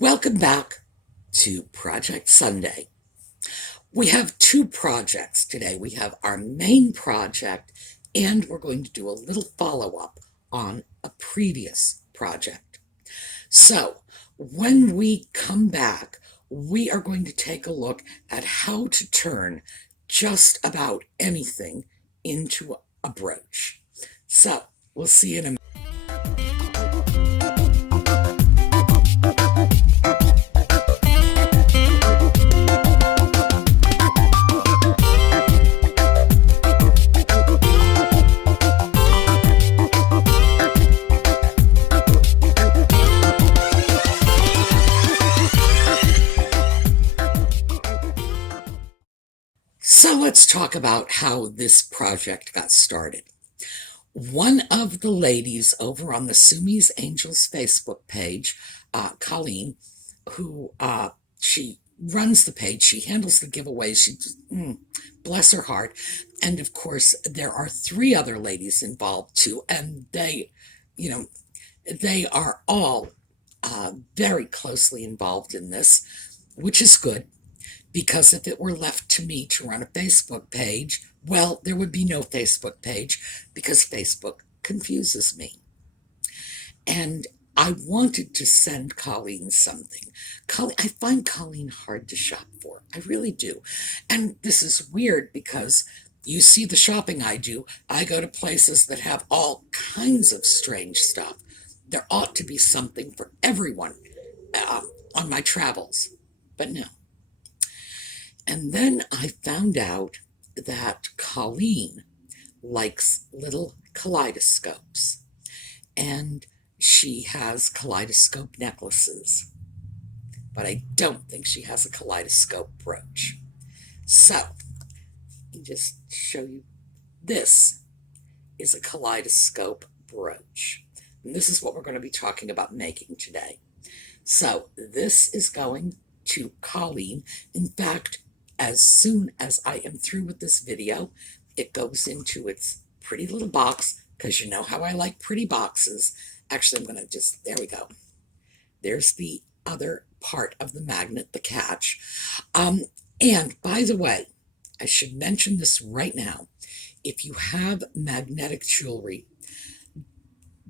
Welcome back to Project Sunday. We have two projects today. We have our main project, and we're going to do a little follow-up on a previous project. So, when we come back, we are going to take a look at how to turn just about anything into a brooch. So, we'll see you in a minute. So let's talk about how this project got started. One of the ladies over on the Sumi's Angels Facebook page, Colleen, who she runs the page, she handles the giveaways, bless her heart. And of course, there are three other ladies involved too, and they are all very closely involved in this, which is good. Because if it were left to me to run a Facebook page, well, there would be no Facebook page because Facebook confuses me. And I wanted to send Colleen something. I find Colleen hard to shop for. I really do. And this is weird because you see the shopping I do. I go to places that have all kinds of strange stuff. There ought to be something for everyone on my travels, but no. And then I found out that Colleen likes little kaleidoscopes, and she has kaleidoscope necklaces, but I don't think she has a kaleidoscope brooch. So, let me just show you. This is a kaleidoscope brooch, and this is what we're going to be talking about making today. So, this is going to Colleen. In fact, as soon as I am through with this video, it goes into its pretty little box, because you know how I like pretty boxes. Actually, I'm going to there we go. There's the other part of the magnet, the catch. And by the way, I should mention this right now. If you have magnetic jewelry,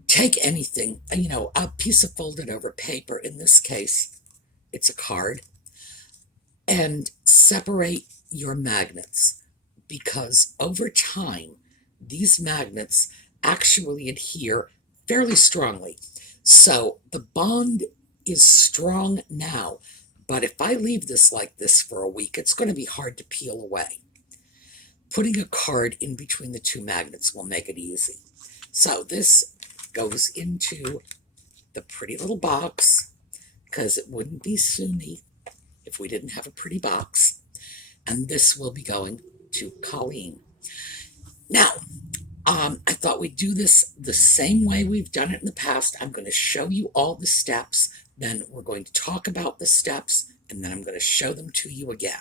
take anything, a piece of folded over paper. In this case, it's a card. And separate your magnets, because over time, these magnets actually adhere fairly strongly. So the bond is strong now, but if I leave this like this for a week, it's going to be hard to peel away. Putting a card in between the two magnets will make it easy. So this goes into the pretty little box, because it wouldn't be Sumi if we didn't have a pretty box. And this will be going to Colleen. Now, I thought we'd do this the same way we've done it in the past. I'm going to show you all the steps, then we're going to talk about the steps, and then I'm going to show them to you again.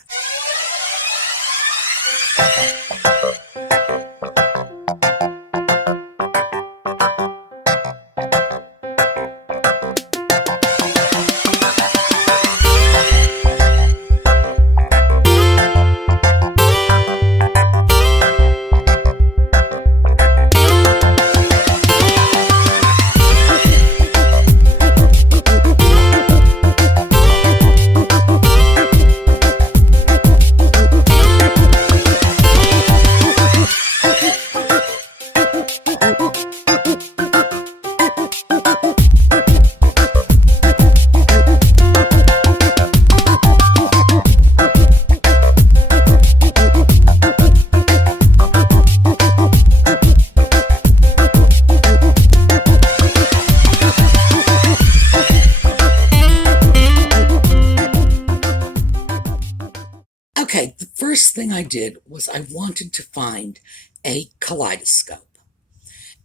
Okay, the first thing I did was I wanted to find a kaleidoscope.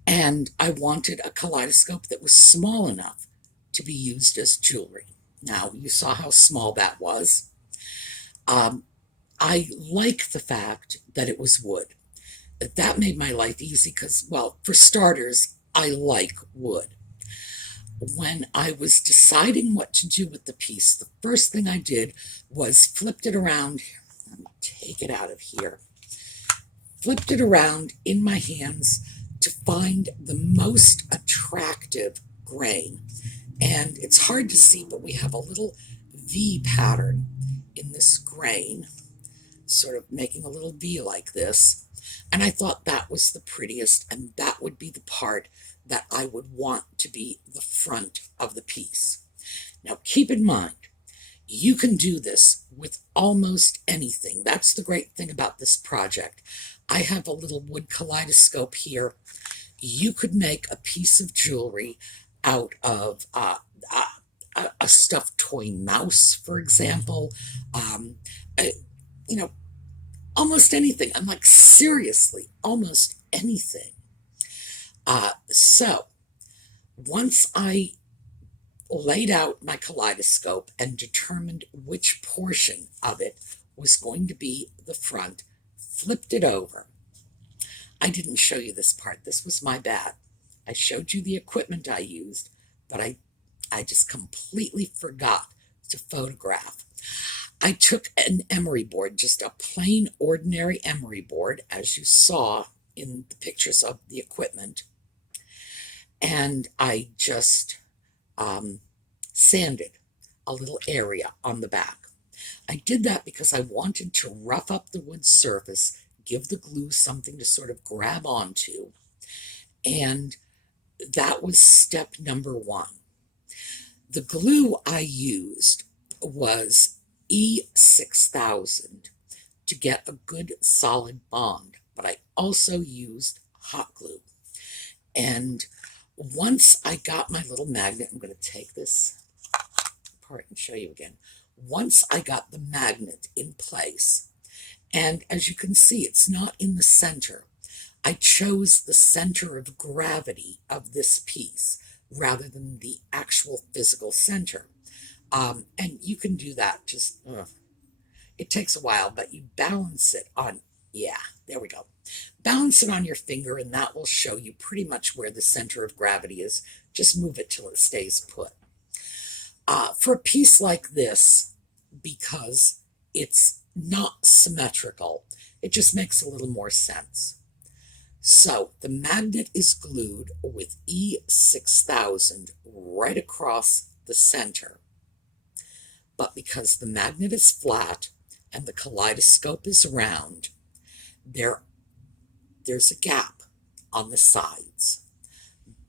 And I wanted a kaleidoscope that was small enough to be used as jewelry. Now, you saw how small that was. I like the fact that it was wood. That made my life easy because, well, for starters, I like wood. when I was deciding what to do with the piece, the first thing I did was flipped it around. Let me take it out of here. Flipped it around in my hands to find the most attractive grain. And it's hard to see, but we have a little V pattern in this grain, sort of making a little V like this. And I thought that was the prettiest, and that would be the part that I would want to be the front of the piece. Now, keep in mind, you can do this with almost anything. That's the great thing about this project. I have a little wood kaleidoscope here. You could make a piece of jewelry out of a stuffed toy mouse, for example. You know, almost anything. I'm like, seriously, almost anything. So once I laid out my kaleidoscope and determined which portion of it was going to be the front, flipped it over. I didn't show you this part. This was my bad. I showed you the equipment I used, but I just completely forgot to photograph. I took an emery board, just a plain ordinary emery board, as you saw in the pictures of the equipment, and I just sanded a little area on the back. I did that because I wanted to rough up the wood surface, give the glue something to sort of grab onto, and that was step number one. The glue I used was E6000 to get a good solid bond, but I also used hot glue. And once I got my little magnet, I'm going to take this apart and show you again. Once I got the magnet in place, and as you can see, it's not in the center. I chose the center of gravity of this piece rather than the actual physical center. And you can do that, just, it takes a while, but you balance it on, yeah, there we go. Balance it on your finger, and that will show you pretty much where the center of gravity is. Just move it till it stays put. For a piece like this, because it's not symmetrical, it just makes a little more sense. So the magnet is glued with E6000 right across the center. But because the magnet is flat and the kaleidoscope is round, there's a gap on the sides.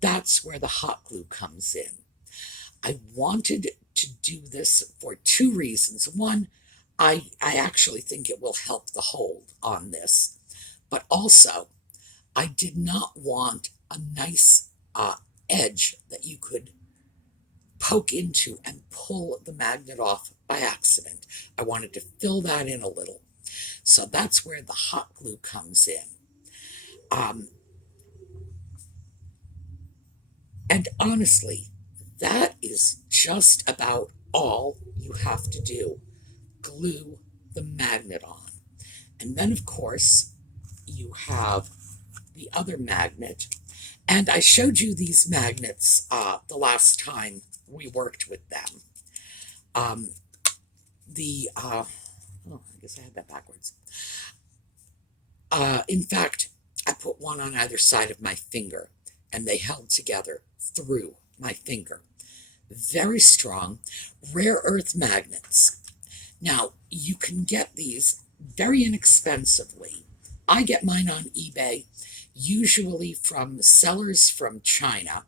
That's where the hot glue comes in. I wanted to do this for two reasons. One, I actually think it will help the hold on this, but also I did not want a nice edge that you could poke into and pull the magnet off by accident. I wanted to fill that in a little. So that's where the hot glue comes in. And honestly, that is just about all you have to do. Glue the magnet on. And then, of course, you have the other magnet. And I showed you these magnets the last time we worked with them. I guess I had that backwards. In fact, I put one on either side of my finger, and they held together through my finger. Very strong, rare earth magnets. Now, you can get these very inexpensively. I get mine on eBay, usually from sellers from China.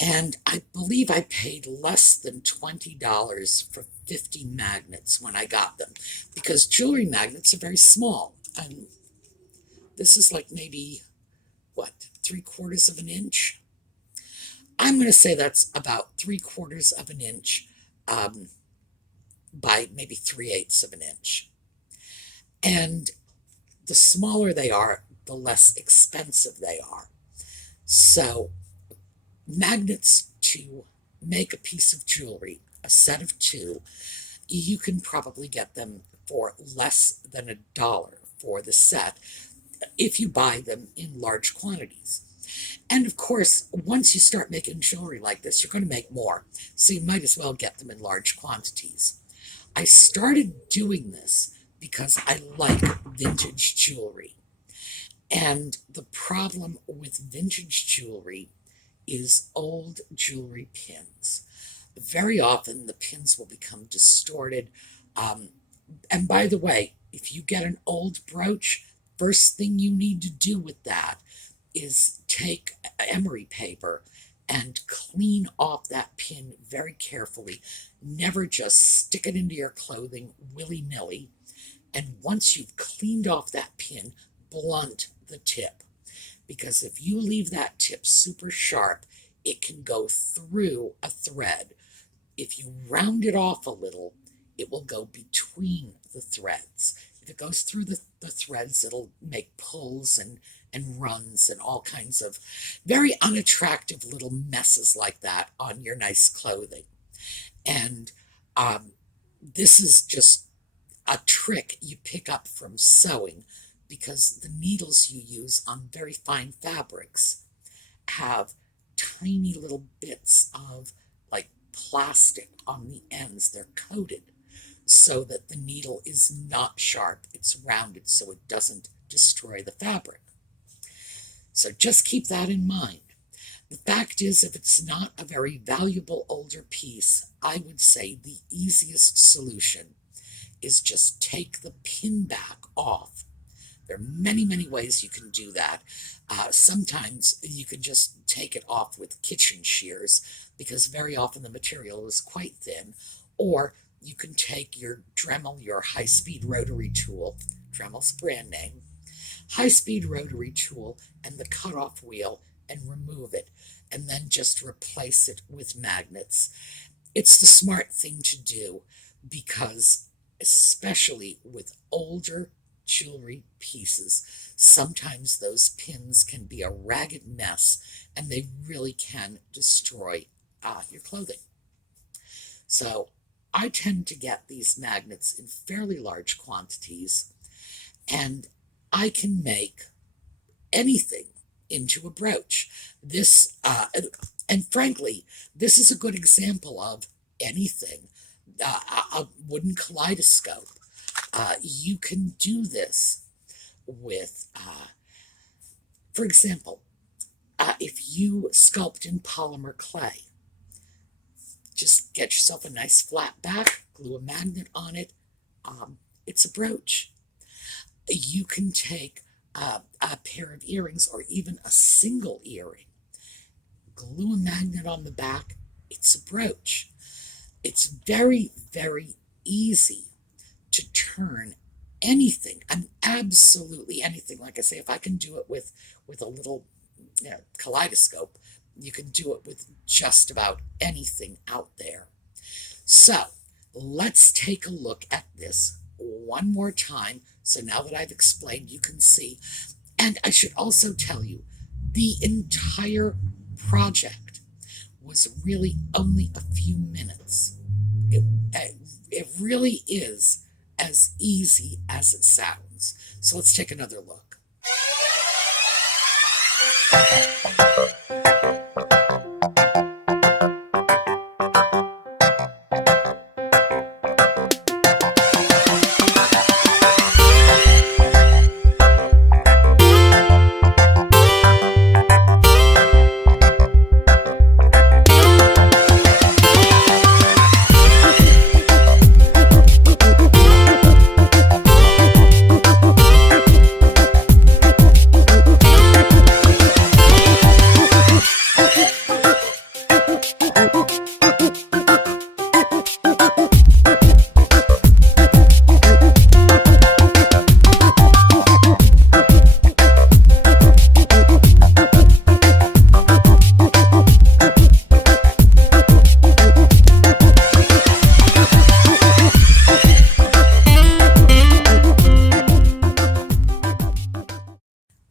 And I believe I paid less than $20 for 50 magnets when I got them, because jewelry magnets are very small. And this is like maybe, what, 3/4 of an inch? I'm going to say that's about 3/4 of an inch by maybe 3/8 of an inch. And the smaller they are, the less expensive they are. So magnets to make a piece of jewelry, a set of two, you can probably get them for less than $1 for the set if you buy them in large quantities. And of course, once you start making jewelry like this, you're going to make more. So you might as well get them in large quantities. I started doing this because I like vintage jewelry. And the problem with vintage jewelry is old jewelry pins. Very often the pins will become distorted. Um, and by the way, if you get an old brooch, first thing you need to do with that is take emery paper and clean off that pin very carefully. Never just stick it into your clothing willy-nilly. And once you've cleaned off that pin, blunt the tip. Because if you leave that tip super sharp, it can go through a thread. If you round it off a little, it will go between the threads. If it goes through the threads, it'll make pulls and runs and all kinds of very unattractive little messes like that on your nice clothing. And this is just a trick you pick up from sewing, because the needles you use on very fine fabrics have tiny little bits of like plastic on the ends. They're coated so that the needle is not sharp. It's rounded so it doesn't destroy the fabric. So just keep that in mind. The fact is, if it's not a very valuable older piece, I would say the easiest solution is just take the pin back off. There are many, many ways you can do that. Sometimes you can just take it off with kitchen shears, because very often the material is quite thin. Or you can take your Dremel, your high-speed rotary tool, Dremel's brand name, high-speed rotary tool, and the cutoff wheel, and remove it, and then just replace it with magnets. It's the smart thing to do, because especially with older jewelry pieces, sometimes those pins can be a ragged mess, and they really can destroy your clothing. So I tend to get these magnets in fairly large quantities, and I can make anything into a brooch. This, and frankly, this is a good example of anything. A wooden kaleidoscope. You can do this with, for example, if you sculpt in polymer clay, just get yourself a nice flat back, glue a magnet on it. It's a brooch. You can take a pair of earrings, or even a single earring, glue a magnet on the back. It's a brooch. It's very, very easy to turn anything, and absolutely anything. Like I say, if I can do it with a little kaleidoscope, you can do it with just about anything out there. So let's take a look at this one more time. So now that I've explained, you can see. And I should also tell you, the entire project was really only a few minutes. It really is as easy as it sounds. So let's take another look.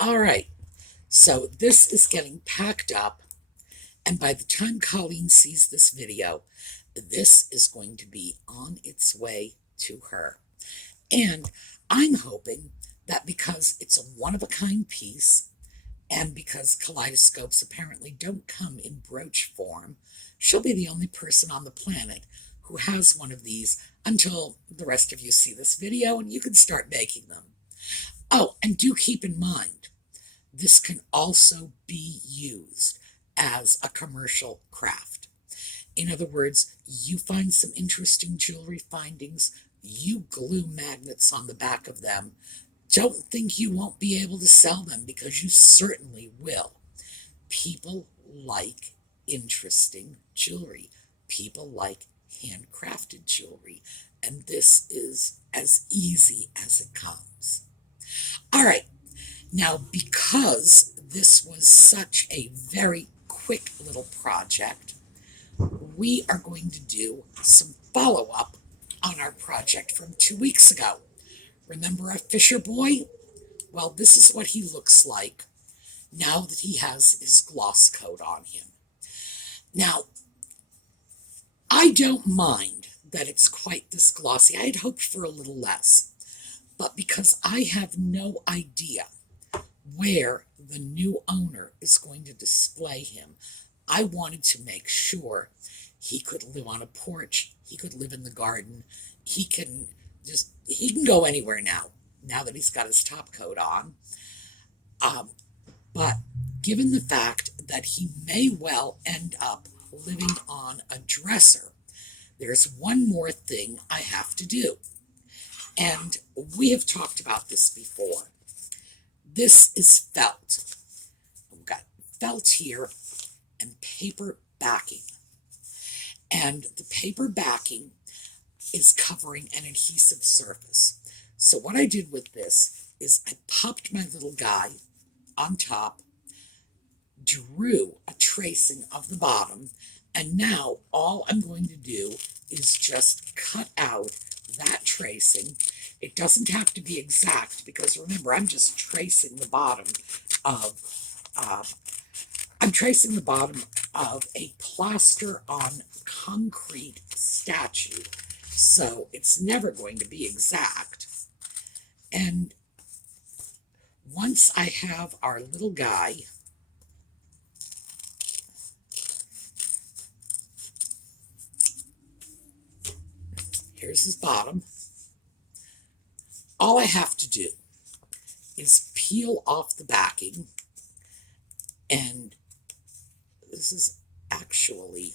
All right, so this is getting packed up, and by the time Colleen sees this video, this is going to be on its way to her. And I'm hoping that because it's a one-of-a-kind piece, And because kaleidoscopes apparently don't come in brooch form, she'll be the only person on the planet who has one of these until the rest of you see this video and you can start making them. Oh, and do keep in mind, this can also be used as a commercial craft. In other words, you find some interesting jewelry findings, you glue magnets on the back of them. Don't think you won't be able to sell them, because you certainly will. People like interesting jewelry. People like handcrafted jewelry. And this is as easy as it comes. All right. Now, because this was such a very quick little project, we are going to do some follow-up on our project from 2 weeks ago. Remember our Fisher boy? Well, this is what he looks like now that he has his gloss coat on him. Now, I don't mind that it's quite this glossy. I had hoped for a little less, but because I have no idea where the new owner is going to display him, I wanted to make sure he could live on a porch, he could live in the garden, he can go anywhere now that he's got his top coat on. But given the fact that he may well end up living on a dresser, there's one more thing I have to do. And we have talked about this before. This is felt. We've got felt here and paper backing. And the paper backing is covering an adhesive surface. So what I did with this is I popped my little guy on top, drew a tracing of the bottom, and now all I'm going to do is just cut out that tracing. It doesn't have to be exact, because remember, I'm just tracing the bottom of a plaster on concrete statue, so it's never going to be exact. And once I have our little guy here's his bottom, all I have to do is peel off the backing, and this is actually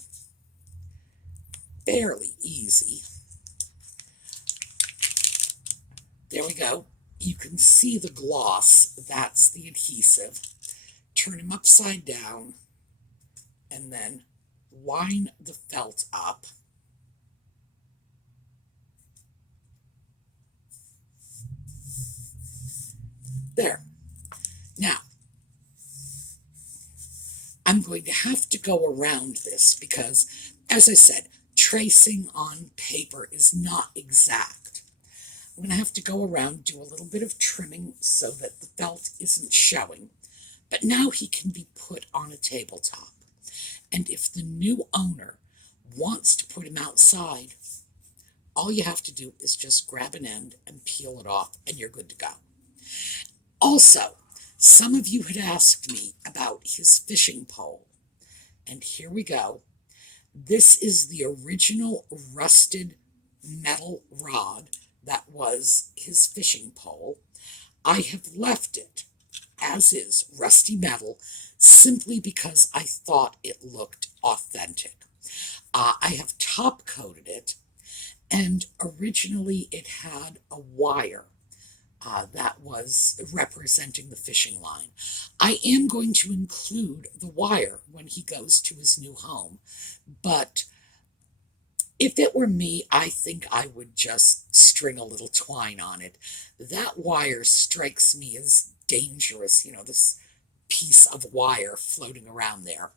fairly easy. There we go. You can see the gloss, that's the adhesive. Turn him upside down and then line the felt up. There. Now, I'm going to have to go around this because, as I said, tracing on paper is not exact. I'm going to have to go around, do a little bit of trimming so that the felt isn't showing. But now he can be put on a tabletop. And if the new owner wants to put him outside, all you have to do is just grab an end and peel it off, and you're good to go. Also, some of you had asked me about his fishing pole, and here we go. This is the original rusted metal rod that was his fishing pole. I have left it as is, rusty metal, simply because I thought it looked authentic. I have top coated it, and originally it had a wire that was representing the fishing line. I am going to include the wire when he goes to his new home, but if it were me, I think I would just string a little twine on it. That wire strikes me as dangerous, this piece of wire floating around there.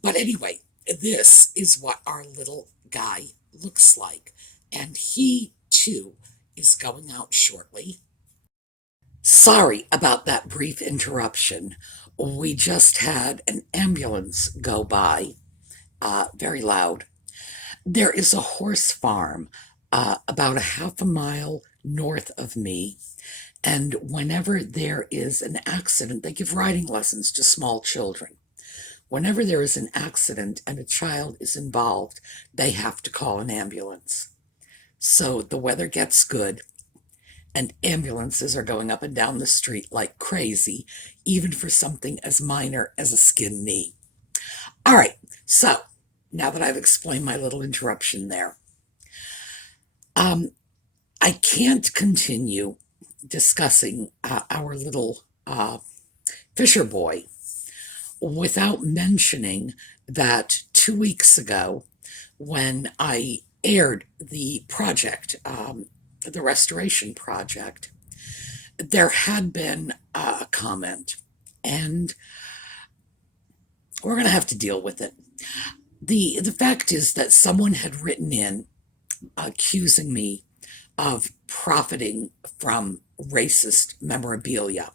But anyway, this is what our little guy looks like, and he too is going out shortly. Sorry about that brief interruption. We just had an ambulance go by, very loud. There is a horse farm about a half a mile north of me, And whenever there is an accident, they give riding lessons to small children. Whenever there is an accident and a child is involved, they have to call an ambulance. So the weather gets good, and ambulances are going up and down the street like crazy, even for something as minor as a skinned knee. All right, so now that I've explained my little interruption there, I can't continue discussing our little Fisher boy without mentioning that 2 weeks ago, when I aired the project, the restoration project, there had been a comment, and we're going to have to deal with it. The fact is that someone had written in accusing me of profiting from racist memorabilia.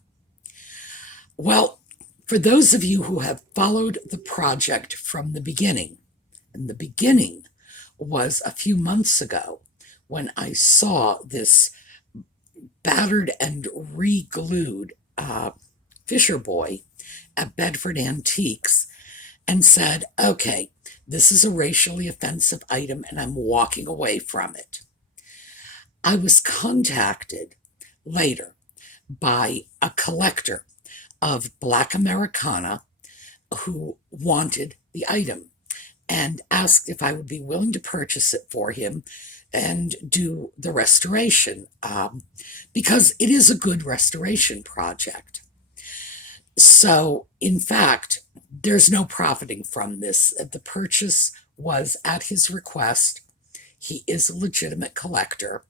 Well, for those of you who have followed the project from the beginning, and the beginning was a few months ago when I saw this battered and re-glued Fisher boy at Bedford Antiques, and said, okay, this is a racially offensive item and I'm walking away from it. I was contacted later by a collector of Black Americana who wanted the item and asked if I would be willing to purchase it for him and do the restoration, because it is a good restoration project. So, in fact, there's no profiting from this. The purchase was at his request. He is a legitimate collector.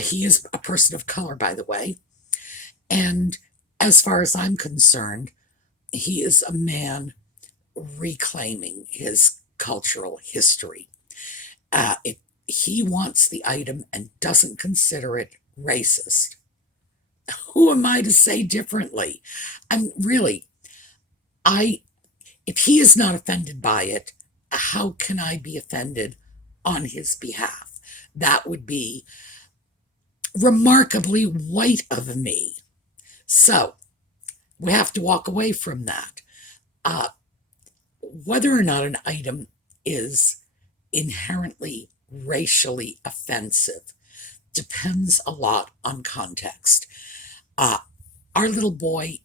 He is a person of color, by the way. And as far as I'm concerned, he is a man reclaiming his cultural history. If he wants the item and doesn't consider it racist, who am I to say differently? I'm really, if he is not offended by it, how can I be offended on his behalf? That would be remarkably white of me. So we have to walk away from that. Whether or not an item is inherently racially offensive depends a lot on context. Our little boy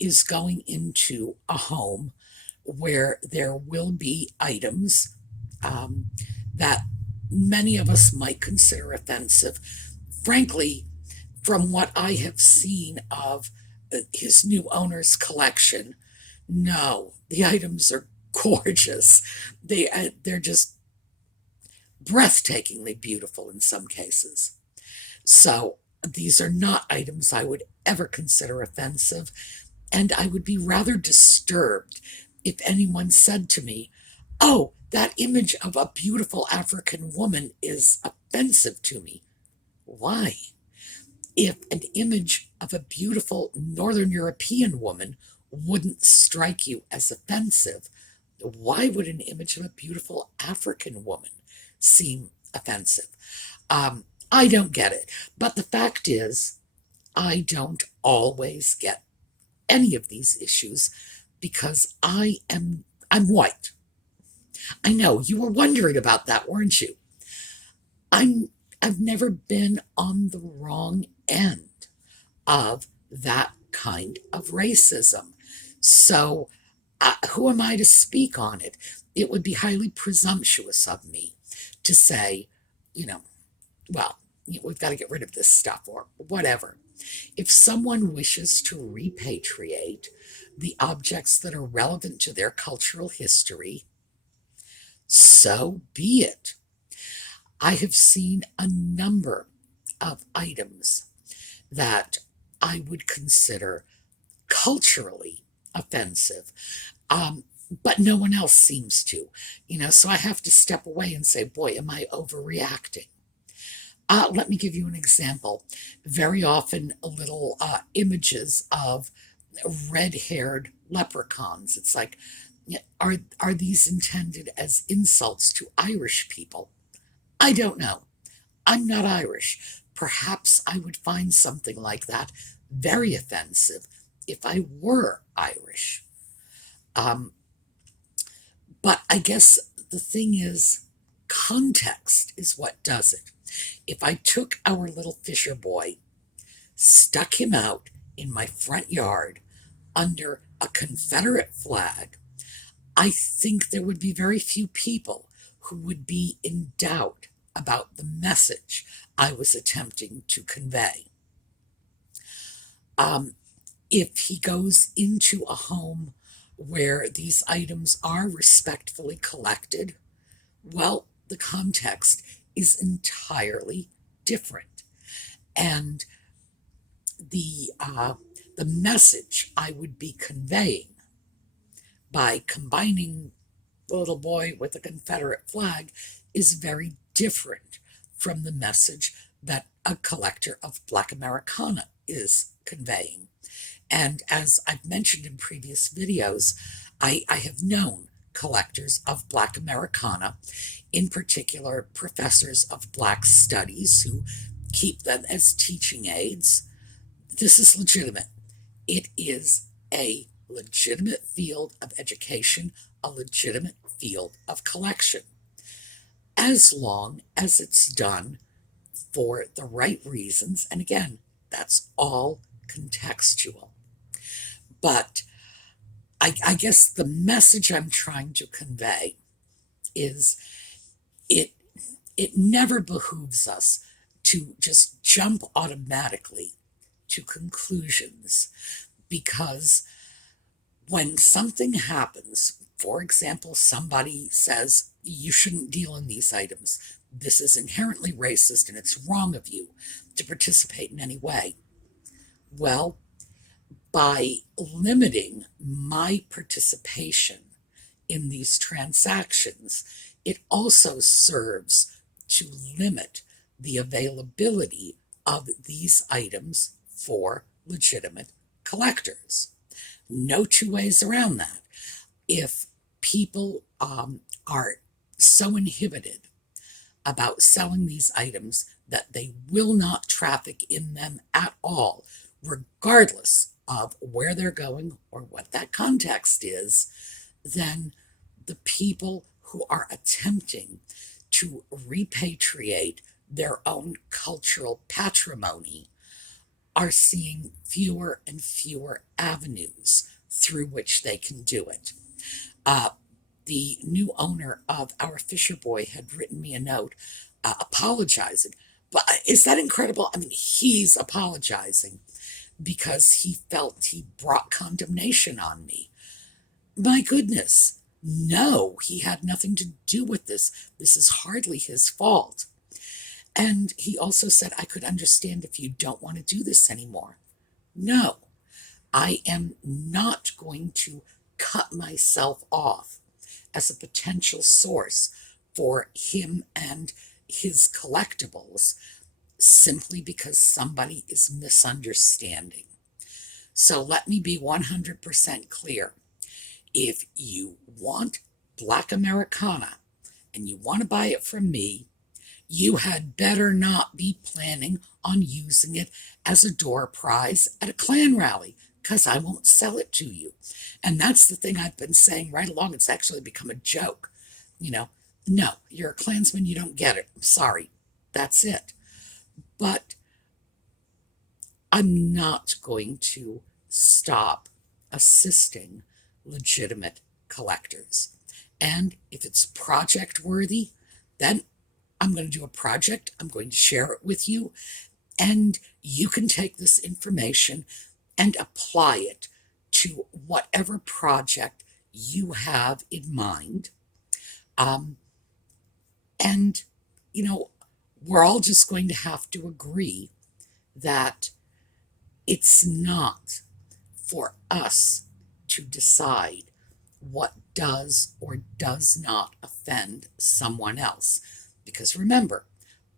is going into a home where there will be items that many of us might consider offensive. Frankly, from what I have seen of his new owner's collection, no, the items are gorgeous. They're just breathtakingly beautiful in some cases. So these are not items I would ever consider offensive, and I would be rather disturbed if anyone said to me, oh, that image of a beautiful African woman is offensive to me. Why? If an image of a beautiful Northern European woman wouldn't strike you as offensive, why would an image of a beautiful African woman seem offensive? I don't get it. But the fact is, I don't always get any of these issues because I'm white. I know you were wondering about that, weren't you? I've never been on the wrong end of that kind of racism. So who am I to speak on it? It would be highly presumptuous of me to say, well, we've got to get rid of this stuff or whatever. If someone wishes to repatriate the objects that are relevant to their cultural history, so be it. I have seen a number of items that I would consider culturally offensive, but no one else seems to, so I have to step away and say, boy, am I overreacting? Let me give you an example. Very often, little images of red-haired leprechauns. It's like, are these intended as insults to Irish people? I don't know. I'm not Irish, Perhaps I would find something like that very offensive if I were Irish. Um, but I guess the thing is, context is what does it. If I took our little fisher boy, stuck him out in my front yard under a Confederate flag, I think there would be very few people who would be in doubt about the message I was attempting to convey. If he goes into a home where these items are respectfully collected, well, the context is entirely different. And the message I would be conveying by combining the little boy with a Confederate flag is very different from the message that a collector of Black Americana is conveying. And as I've mentioned in previous videos, I have known collectors of Black Americana, in particular professors of Black studies who keep them as teaching aids. This is legitimate. It is a legitimate field of education, a legitimate field of collection, as long as it's done for the right reasons. And again, that's all contextual. But I guess the message I'm trying to convey is it never behooves us to just jump automatically to conclusions, because when something happens, for example, somebody says, you shouldn't deal in these items, this is inherently racist and it's wrong of you to participate in any way. Well, by limiting my participation in these transactions, it also serves to limit the availability of these items for legitimate collectors. No two ways around that. If people are so inhibited about selling these items that they will not traffic in them at all, regardless of where they're going or what that context is, then the people who are attempting to repatriate their own cultural patrimony are seeing fewer and fewer avenues through which they can do it. The new owner of our Fisher Boy had written me a note apologizing. But is that incredible? I mean, he's apologizing because he felt he brought condemnation on me. My goodness, no, he had nothing to do with this. This is hardly his fault. And he also said, I could understand if you don't want to do this anymore. No, I am not going to cut myself off as a potential source for him and his collectibles simply because somebody is misunderstanding. So let me be 100% clear. If you want Black Americana and you want to buy it from me, you had better not be planning on using it as a door prize at a Klan rally, because I won't sell it to you. And that's the thing I've been saying right along. It's actually become a joke. No, you're a Klansman, you don't get it. I'm sorry. That's it. But I'm not going to stop assisting legitimate collectors. And if it's project worthy, then I'm going to do a project. I'm going to share it with you. And you can take this information and apply it to whatever project you have in mind. And, we're all just going to have to agree that it's not for us to decide what does or does not offend someone else. Because remember,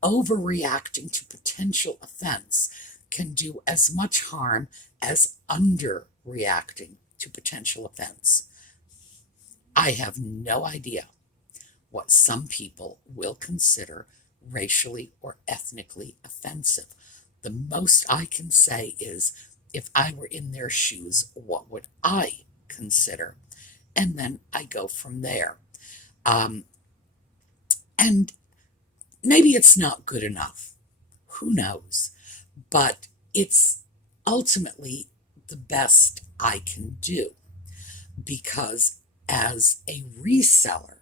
overreacting to potential offense can do as much harm as underreacting to potential offense. I have no idea what some people will consider racially or ethnically offensive. The most I can say is, if I were in their shoes, what would I consider? And then I go from there. Um, and maybe it's not good enough. Who knows? But it's ultimately the best I can do, because as a reseller,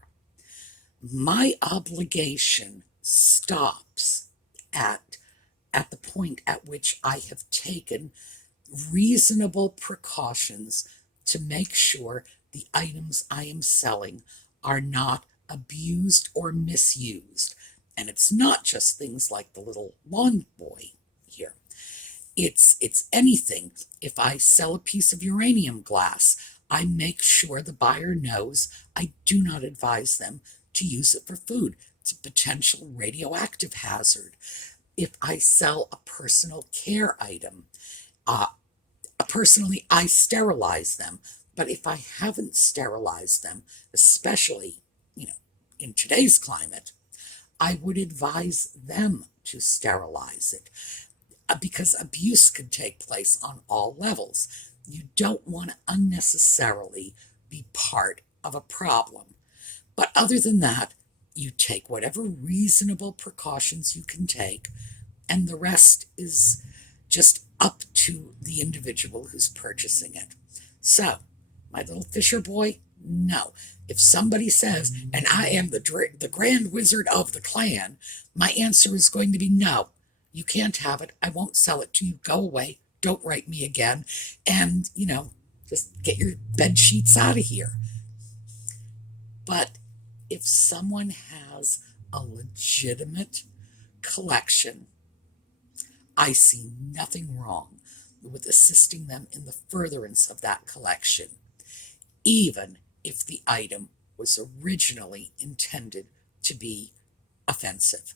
my obligation stops at the point at which I have taken reasonable precautions to make sure the items I am selling are not abused or misused. And it's not just things like the little lawn boy here. It's anything. If I sell a piece of uranium glass, I make sure the buyer knows I do not advise them to use it for food. It's a potential radioactive hazard. If I sell a personal care item, uh, personally, I sterilize them. But if I haven't sterilized them, especially, in today's climate, I would advise them to sterilize it, because abuse could take place on all levels. You don't want to unnecessarily be part of a problem. But other than that, you take whatever reasonable precautions you can take, and the rest is just up to the individual who's purchasing it. So, my little Fisher boy, no. If somebody says, and I am the Grand Wizard of the clan, my answer is going to be no. You can't have it. I won't sell it to you. Go away. Don't write me again. And, just get your bed sheets out of here. But if someone has a legitimate collection, I see nothing wrong with assisting them in the furtherance of that collection, even if the item was originally intended to be offensive,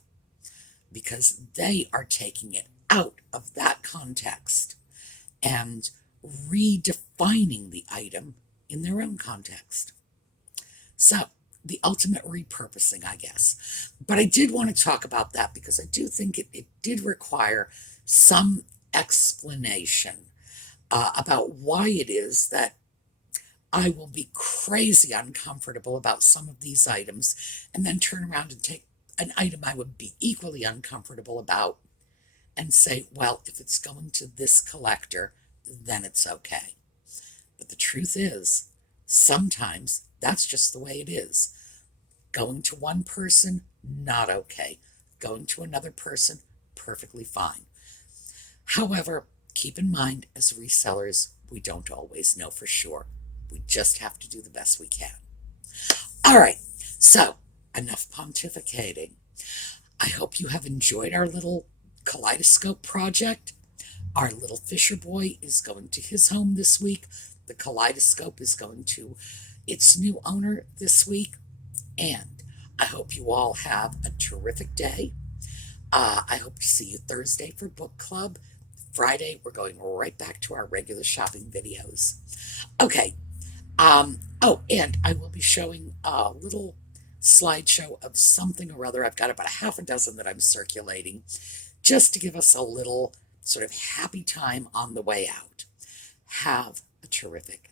because they are taking it out of that context and redefining the item in their own context. So, the ultimate repurposing, I guess. But I did want to talk about that because I do think it did require some explanation about why it is that I will be crazy uncomfortable about some of these items and then turn around and take an item I would be equally uncomfortable about and say, well, if it's going to this collector, then it's okay. But the truth is, sometimes that's just the way it is. Going to one person, not okay. Going to another person, perfectly fine. However, keep in mind, as resellers, we don't always know for sure. We just have to do the best we can. All right, so enough pontificating. I hope you have enjoyed our little kaleidoscope project. Our little Fisher boy is going to his home this week. The kaleidoscope is going to its new owner this week. And I hope you all have a terrific day. I hope to see you Thursday for book club. Friday, we're going right back to our regular shopping videos. Okay. And I will be showing a little slideshow of something or other. I've got about a half a dozen that I'm circulating just to give us a little sort of happy time on the way out. Have a terrific